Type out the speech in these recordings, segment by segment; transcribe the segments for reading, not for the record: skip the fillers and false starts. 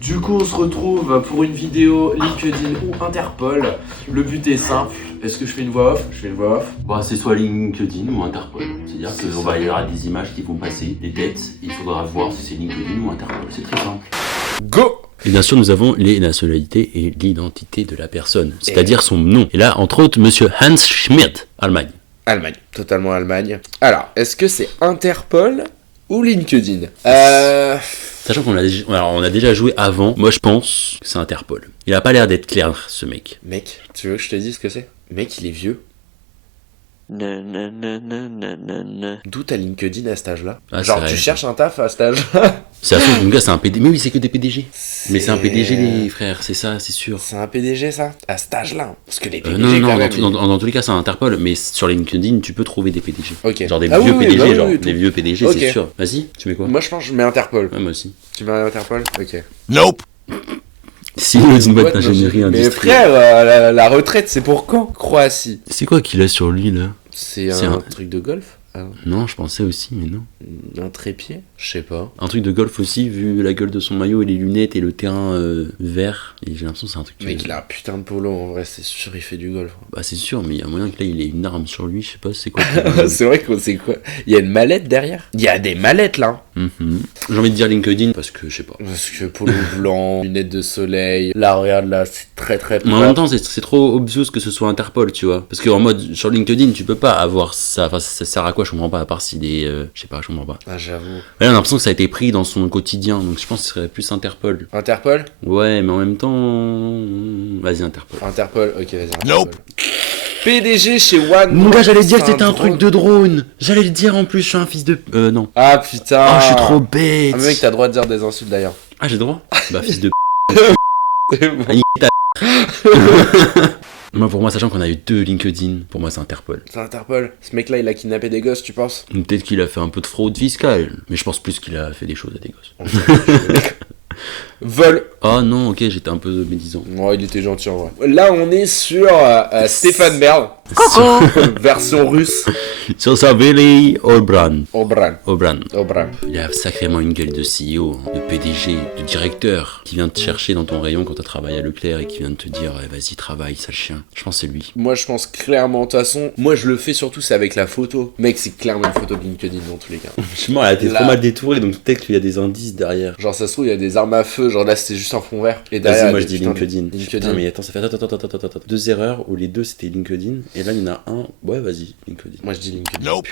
Du coup, on se retrouve pour une vidéo LinkedIn ou Interpol. Le but est simple. Est-ce que je fais une voix off? Je fais une voix off. Bah, c'est soit LinkedIn ou Interpol. C'est-à-dire qu'il y aura des images qui vont passer, des têtes, et il faudra voir si c'est LinkedIn ou Interpol. C'est très simple. Go! Et bien sûr, nous avons les nationalités et l'identité de la personne, c'est-à-dire son nom. Et là, entre autres, monsieur Hans Schmidt, Allemagne. Allemagne, totalement Allemagne. Alors, est-ce que c'est Interpol ou LinkedIn? Sachant qu'on a déjà joué avant, moi je pense que c'est Interpol. Il a pas l'air d'être clair, ce mec. Mec, tu veux que je te dise ce que c'est? Mec, il est vieux. D'où t'as LinkedIn à cet âge-là? Ah, genre, c'est tu vrai. cherches un taf à cet âge-là? C'est à fond, mon gars, c'est un PDG. Mais oui, c'est que des PDG. Mais c'est un PDG, les frères, c'est ça, c'est sûr. C'est un PDG, ça? À cet âge-là? Parce que les PDG, Non, quand non, même... dans tous les cas, c'est Interpol, mais sur LinkedIn, tu peux trouver des PDG. Ok. Genre des Ah vieux oui, PDG, bah oui, genre oui, des tout. vieux PDG, Ok. c'est sûr. Vas-y, tu mets quoi? Moi, je pense que je mets Interpol. Ouais, moi aussi. Tu mets Interpol? Ok. Nope. Si, une boîte d'ingénierie Mais industrielle. frère, la retraite, c'est pour quand? Croatie. C'est quoi qu'il a sur lui, là? C'est C'est un un- truc de golf? Ah, Non, je pensais aussi, mais non. un trépied? Je sais pas. Un truc de golf aussi, vu la gueule de son maillot et les lunettes et le terrain vert. Et j'ai l'impression que c'est un truc... Mec, il a un putain de polo, en vrai, c'est sûr, il fait du golf. Bah c'est sûr, mais il y a moyen que là, il ait une arme sur lui, je sais pas, c'est quoi. C'est vrai que c'est quoi? Il y a une mallette derrière? Il y a des mallettes là! Mhm. J'ai envie de dire LinkedIn, parce que je sais pas. Parce que polo blanc, lunettes de soleil, là regarde là, c'est très très Mais en propre. même temps, c'est trop obvious que ce soit Interpol, tu vois. Parce qu'en mode, sur LinkedIn, tu peux pas avoir ça. Enfin, ça sert à quoi, je comprends pas, à part s'il est... je sais pas, je comprends pas. Ah, j'avoue. Là, on a l'impression que ça a été pris dans son quotidien, donc je pense que ce serait plus Interpol. Interpol? Ouais, mais en même temps... Vas-y, Interpol. Interpol, ok, vas-y. Interpol. Nope. PDG chez One. Mon gars, j'allais dire que c'est c'était un truc de drone. J'allais le dire en plus, je suis un fils de... non. Ah putain! Oh, je suis trop bête. Ah, mec, t'as le droit de dire des insultes d'ailleurs. Ah, j'ai le droit. Bah, fils de... C'est bon. Moi, pour moi, sachant qu'on a eu 2 LinkedIn, pour moi, c'est Interpol. C'est Interpol. Ce mec là, il a kidnappé des gosses, tu penses? Ou peut-être qu'il a fait un peu de fraude fiscale, mais je pense plus qu'il a fait des choses à des gosses. Vol. Oh non, ok, j'étais un peu médisant. Oh, il était gentil en vrai. Là, on est sur Stéphane Bern. Version russe. Sur sa Billy Obran. Obran. Obran. Obran. Il a sacrément une gueule de CEO, de PDG, de directeur, qui vient te chercher dans ton rayon quand t'as travaillé à Leclerc et qui vient de te dire vas-y, travaille, sale chien. Je pense que c'est lui. Moi, je pense clairement, de toute façon, moi, je le fais surtout, c'est avec la photo. Mec, c'est clairement une photo de LinkedIn dans tous les cas. Justement, elle a été trop mal détourée, donc peut-être qu'il y a des indices derrière. Genre, ça se trouve, il y a des armes à feu. Genre là, c'était juste un fond vert. Et derrière, Vas-y, moi il y je a des dis putains de- LinkedIn. LinkedIn. Putain, mais attends, ça fait attends. 2 erreurs où les 2 c'était LinkedIn, et là il y en a un. Ouais, vas-y, LinkedIn. Moi, je dis LinkedIn. Nope.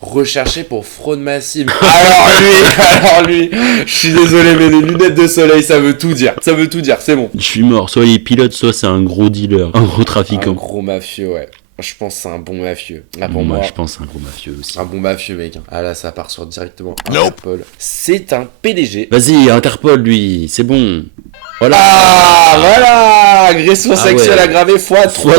Recherché pour fraude massive. Alors lui, je suis désolé, mais les lunettes de soleil, ça veut tout dire. Ça veut tout dire, c'est bon. Je suis mort, soit il est pilote, soit c'est un gros dealer, un gros Un trafiquant. gros mafieux, ouais. Je pense que c'est un bon mafieux. Ah, pour moi, moi, je pense que c'est un gros mafieux aussi. un bon mafieux, mec. Ah là, ça part sur directement Nope. Interpol. C'est un PDG. Vas-y, Interpol lui, c'est bon. Voilà. Ah, voilà! Agression Ah sexuelle ouais. aggravée x3. Fois 3.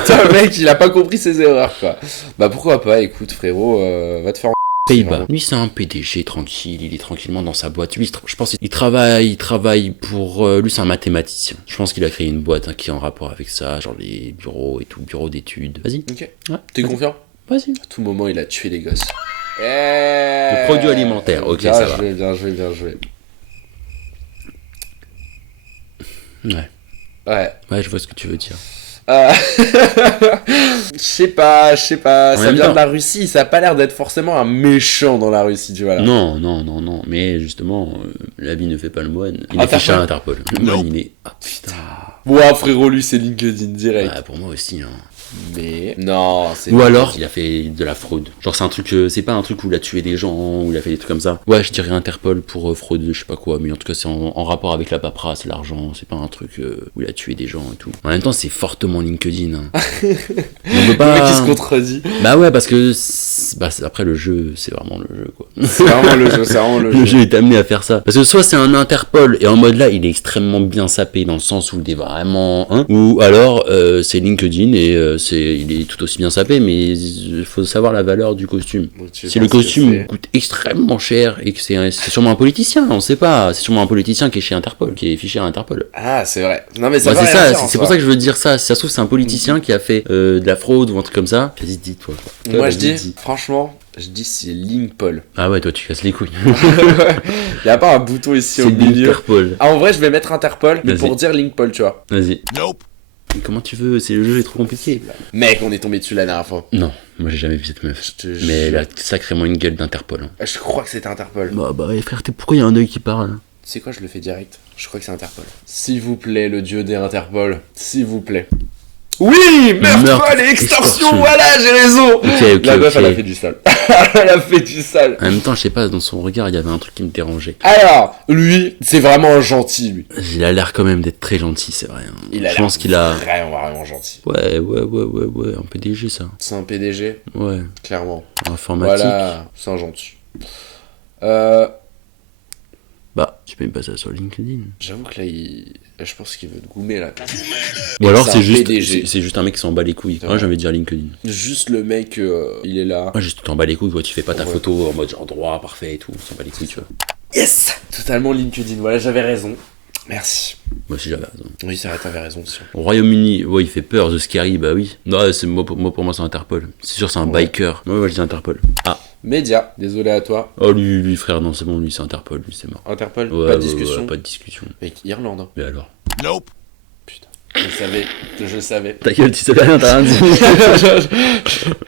Putain, le mec, il a pas compris ses erreurs, quoi. Bah, pourquoi pas, écoute, frérot, va te faire Pays-Bas. vraiment- Lui, c'est un PDG tranquille, il est tranquillement dans sa boîte. Lui, je pense qu'il travaille pour... lui, c'est un mathématicien. Je pense qu'il a créé une boîte qui est en rapport avec ça, genre les bureaux et tout, bureaux d'études. Vas-y. Ok. Ouais, T'es vas-y. confiant? Vas-y. À tout moment, il a tué des gosses. Le produit alimentaire, ok, bien ça joué, bien joué, bien joué. Ouais. Ouais. Ouais, je vois ce que tu veux dire. Je sais pas, En ça même vient temps- de la Russie, ça a pas l'air d'être forcément un méchant dans la Russie, tu vois là. Non. Mais justement, la vie ne fait pas le moine. Il est Interpol. fiché à Interpol. Le moine, il est... Ah, putain. Bon, frérot, lui, c'est LinkedIn direct. Ouais, pour moi aussi, hein. Mais non, c'est Ou pas- alors, il a fait de la fraude. Genre, c'est un truc, c'est pas un truc où il a tué des gens, où il a fait des trucs comme ça. Ouais, je dirais Interpol pour fraude, je sais pas quoi, mais en tout cas, c'est en rapport avec la paperasse, l'argent, c'est pas un truc où il a tué des gens et tout. En même temps, c'est fortement LinkedIn. Hein. On peut Le mec pas. qui se contredit. Bah ouais, parce que après, le jeu, c'est vraiment le jeu, quoi. C'est vraiment le jeu, c'est vraiment le Le jeu. jeu est amené à faire ça. Parce que soit c'est un Interpol, et en mode là, il est extrêmement bien sapé, dans le sens où il est vraiment... Hein, ou alors, c'est LinkedIn, et il est tout aussi bien sapé, mais il faut savoir la valeur du costume. Donc, tu Si le penses que costume c'est- coûte extrêmement cher, et que c'est sûrement un politicien, on sait pas. C'est sûrement un politicien qui est chez Interpol, qui est fiché à Interpol. Ah, c'est vrai. Non, mais ça Bah, veut c'est rien ça, dire, en c'est pour soi. ça que je veux dire ça. Si ça se trouve, c'est un politicien qui a fait de la fraude ou un truc comme ça. Vas-y, dis-toi. Quoi. Toi, Moi, vas-y, je dis, franchement, Je dis c'est Linkpol. Ah ouais, toi tu casses les couilles. Y a pas un bouton ici au C'est milieu. Interpol. Ah, en vrai, je vais mettre Interpol, mais Vas-y. pour dire Linkpol, tu vois. Vas-y. Nope. Mais comment tu veux? Le jeu est trop compliqué. Mec, on est tombé dessus la dernière fois. Non, moi j'ai jamais vu cette meuf. Je te Mais elle jure. a sacrément une gueule d'Interpol. Hein. Je crois que c'était Interpol. Bah ouais, frère, pourquoi il y a un œil qui parle? Tu sais quoi, je le fais direct. Je crois que c'est Interpol. S'il vous plaît, le dieu des Interpol. S'il vous plaît. Oui, meurtre, Meurtre, vol et extorsion, extorsion. voilà, j'ai raison. Ok, La meuf, ok. elle a fait du sale. Elle a fait du sale. En même temps, je sais pas, dans son regard, il y avait un truc qui me dérangeait. Alors, lui, c'est vraiment un gentil, lui. Il a l'air quand même d'être très gentil, c'est vrai. Hein. Il a Je l'air pense qu'il a... vraiment gentil. Ouais, un PDG ça. C'est un PDG, Ouais, clairement. informatique. Voilà, c'est un gentil. Bah, tu peux me passer ça sur LinkedIn. J'avoue que là, je pense qu'il veut te goumer, là. Ou alors C'est c'est un juste, PDG. c'est juste un mec qui s'en bat les couilles. C'est Moi vrai. j'ai envie de dire LinkedIn. Juste le mec, il est là. Moi juste t'en bats les couilles, quoi. Tu fais pas ta Ouais. photo en mode genre droit, parfait et tout. On s'en bat les couilles, tu vois. Yes. Totalement LinkedIn, voilà, j'avais raison. Merci. Moi aussi j'avais raison. Oui, c'est vrai, t'avais raison aussi. Au Royaume-Uni, ouais, il fait peur, The Scary, bah oui. Non, c'est pour moi c'est Interpol. C'est sûr, c'est un Ouais. biker. Ouais, je dis Interpol. Ah, Média, désolé à toi. oh lui, frère, non, c'est bon, lui, c'est Interpol, lui, c'est mort. Interpol, Ouais, pas de ouais, discussion. ouais, pas de discussion. Mec, Irlande, hein. Mais alors. Nope. Putain, je savais. Ta gueule, tu sais pas rien, t'as rien dit.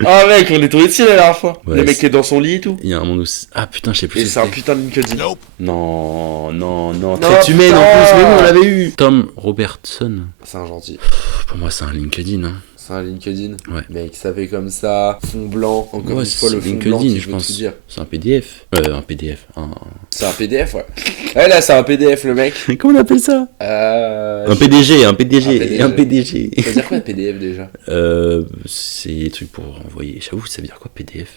Ah mec, on est tombé dessus la dernière fois. Ouais, le mec c'est- qui est dans son lit et tout. Il y a un monde où. Ah putain, je sais plus. Et ce c'est un que putain de LinkedIn. Nope. Non, putain. très humaine en plus, mais bon, on l'avait eu. Tom Robertson. C'est un gentil. Pour moi, c'est un LinkedIn. Hein. C'est un LinkedIn. Ouais. Mec, ça fait comme ça. Fond blanc. Encore Ouais, une fois, c'est le fond LinkedIn, blanc qui je veut pense. tout dire. C'est un PDF. Un PDF. C'est un PDF, ouais. Ouais, là, c'est un PDF, le mec. Comment on appelle ça? Un PDG. Un PDG. Un PDG. Ça veut dire quoi, PDF, déjà? C'est des trucs pour envoyer. J'avoue, ça veut dire quoi, PDF?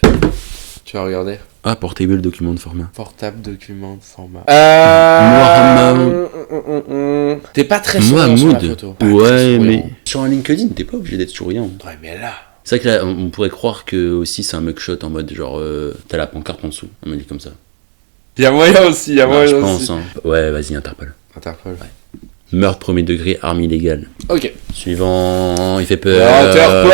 Tu vas regarder. Ah, portable document de format. Portable, document, format. Mohamed. T'es pas très souriant sur la Mahmoud. photo. Pas très Ouais, souriant. mais sur un LinkedIn, t'es pas obligé d'être souriant. Ouais, mais là. C'est vrai que là, on pourrait croire que aussi c'est un mugshot en mode genre t'as la pancarte en dessous. On me dit comme ça. Y'a moyen aussi, y'a Ouais, moyen je aussi. pense. Hein. Ouais, vas-y, Interpol. Interpol. Meurtre premier degré, arme illégale. Ok. Suivant, il fait peur. Interpol.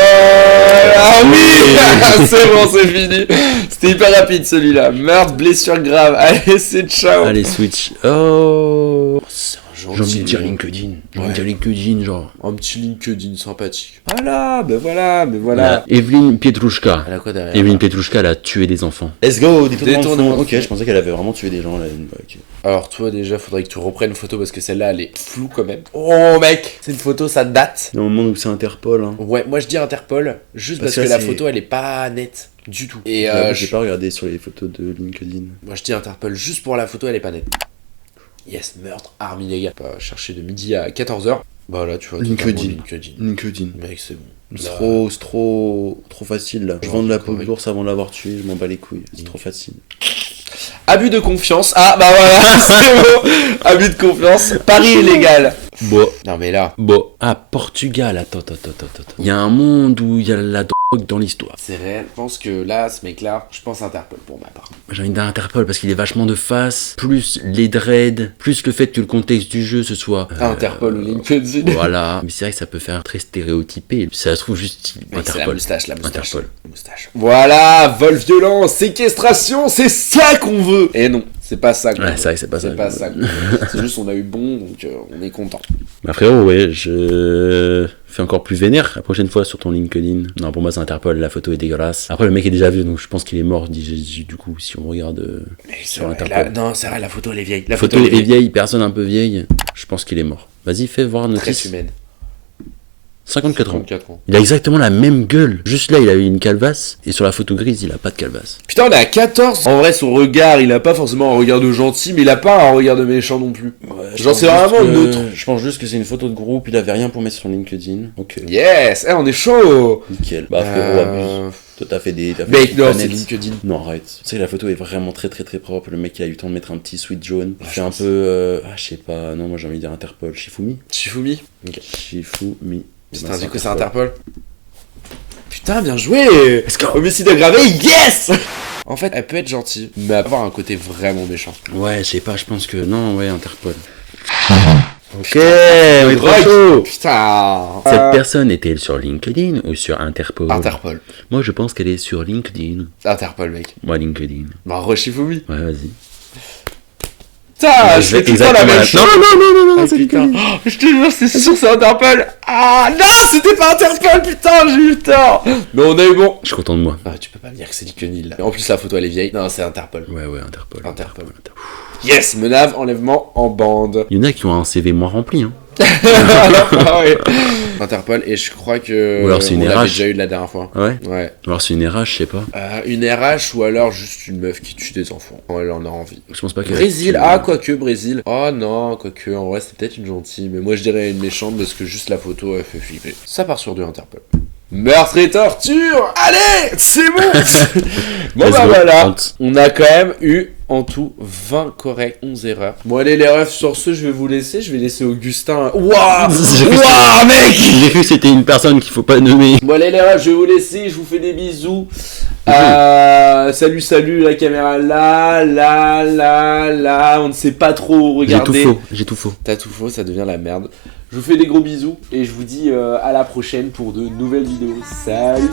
Ah oui. C'est bon, c'est fini. C'était hyper rapide celui-là. Meurtre, blessure grave. Allez, c'est ciao. Allez, switch. Oh, C'est un j'ai envie de dire LinkedIn. J'ai envie de dire LinkedIn, genre. Un petit LinkedIn sympathique. Voilà, mais voilà. Evelyne Pietrushka. Elle a quoi derrière? Evelyne Pietrushka, elle a tué des enfants. Let's go, détournement. Ok, je pensais qu'elle avait vraiment tué des gens là. Ok. Alors toi déjà, faudrait que tu reprennes une photo parce que celle-là, elle est floue quand même. Oh mec, c'est une photo, ça date. Il y a un moment où c'est Interpol. Hein. Ouais, moi je dis Interpol, juste parce Parce que que la c'est- photo, elle est pas nette du tout. Et J'ai pas regardé sur les photos de LinkedIn. moi je dis Interpol juste pour la photo, elle est pas nette. Yes, meurtre, arme illégale. Pas chercher de midi à 14h. Bah là, tu vois, LinkedIn. totalement LinkedIn. LinkedIn. Mec, c'est bon. C'est Là, trop facile là. Je Ouais, vends de la c'est peau correct. d'ours avant de l'avoir tué, je m'en bats les couilles. C'est trop facile. Abus de confiance. Ah bah voilà, c'est bon. Abus de confiance. Paris illégal. Bon. Non mais là, Ah, Portugal, attends. Il y a un monde où il y a la drogue dans l'histoire. c'est réel. Je pense que là, ce mec-là, je pense Interpol pour ma part. J'ai envie d'Interpol parce qu'il est vachement de face, plus les dreads, plus le fait que le contexte du jeu ce soit. Interpol ou LinkedIn. Voilà. Mais c'est vrai que ça peut faire très stéréotypé. Ça se trouve juste Mec, c'est la Interpol. moustache. Interpol. La moustache. Voilà, vol violent, séquestration, c'est ça qu'on veut. Et non, c'est pas ça qu'on Ouais, veut. c'est vrai que c'est pas ça. C'est pas ça qu'on veut. C'est juste on a eu bon, donc on est content. Bah frérot, ouais, je fais encore plus vénère la prochaine fois sur ton LinkedIn. Non, pour moi c'est Interpol, la photo est dégueulasse. Après le mec est déjà vieux, donc je pense qu'il est mort, du coup, si on regarde Mais sur c'est- Interpol. non, c'est vrai, la photo elle est vieille. La photo est vieille, personne un peu vieille, je pense qu'il est mort. Vas-y, fais voir Très notice. humaine. 54 ans. 34 ans. Il a exactement la même gueule. Juste là, il a eu une calvasse, et sur la photo grise, il a pas de calvasse. Putain, on est à 14. En vrai, son regard, il a pas forcément un regard de gentil, mais il a pas un regard de méchant non plus. Genre, c'est vraiment une autre. Je pense juste que c'est une photo de groupe, il avait rien pour mettre sur LinkedIn. Ok. Yes, on est chaud. Nickel. Bah frérot, abuse. Toi t'as fait des... Mec, non, c'est planètes. LinkedIn. Non, arrête. Tu sais, la photo est vraiment très propre. Le mec, il a eu le temps de mettre un petit sweat jaune. Il Ouais, fait je un pense. peu. Ah, je sais pas. Non, moi j'ai envie de dire Interpol. Shifumi. Shifumi. Shifumi. Putain, du coup, c'est Interpol. Putain, bien joué. Homicide aggravé, yes. En fait, elle peut être gentille, mais avoir un côté vraiment méchant. Ouais, je sais pas, je pense que. Non, ouais, Interpol. Ok, mais trop chaud. Putain. Cette personne est-elle sur LinkedIn ou sur Interpol? Interpol. Moi, je pense qu'elle est sur LinkedIn. Interpol, mec. Moi, LinkedIn. Bah, Rochifumi. Ouais, vas-y. Putain, je fais tout le temps la même chose. Non, Ah, c'est putain. LinkedIn. Oh, je te jure, c'est sûr, c'est Interpol. Ah, non, c'était pas Interpol, putain, j'ai eu tort. Mais on a eu bon. Je suis content de moi. Ah, tu peux pas me dire que c'est LinkedIn, là. En plus, la photo, elle est vieille. Non, c'est Interpol. Ouais, Interpol. Interpol. Yes, menace, enlèvement en bande. Il y en a qui ont un CV moins rempli, hein. Ah ouais. Interpol, et je crois que Ou alors c'est une on l'avait RH. déjà eu la dernière fois. Ouais. Ouais. Alors c'est une RH, je sais pas. Une RH ou alors juste une meuf qui tue des enfants quand elle en a envie. Je pense pas qu'elle. Brésil, ah quoique Brésil. Oh non, quoique en vrai c'est peut-être une gentille, mais moi je dirais une méchante parce que juste la photo elle fait flipper. Ça part sur du Interpol. Meurtre et torture. Allez, c'est bon. Bon Let's bah go. voilà, Honte. on a quand même eu en tout 20 corrects, 11 erreurs. Bon allez les refs, sur ce je vais vous laisser, je vais laisser Augustin. Waouh, waouh mec. J'ai cru que c'était une personne qu'il faut pas nommer. Bon allez les refs, je vais vous laisser, je vous fais des bisous. Salut la caméra là, on ne sait pas trop regarder. J'ai tout faux. T'as tout faux, ça devient la merde. Je vous fais des gros bisous et je vous dis à la prochaine pour de nouvelles vidéos. Salut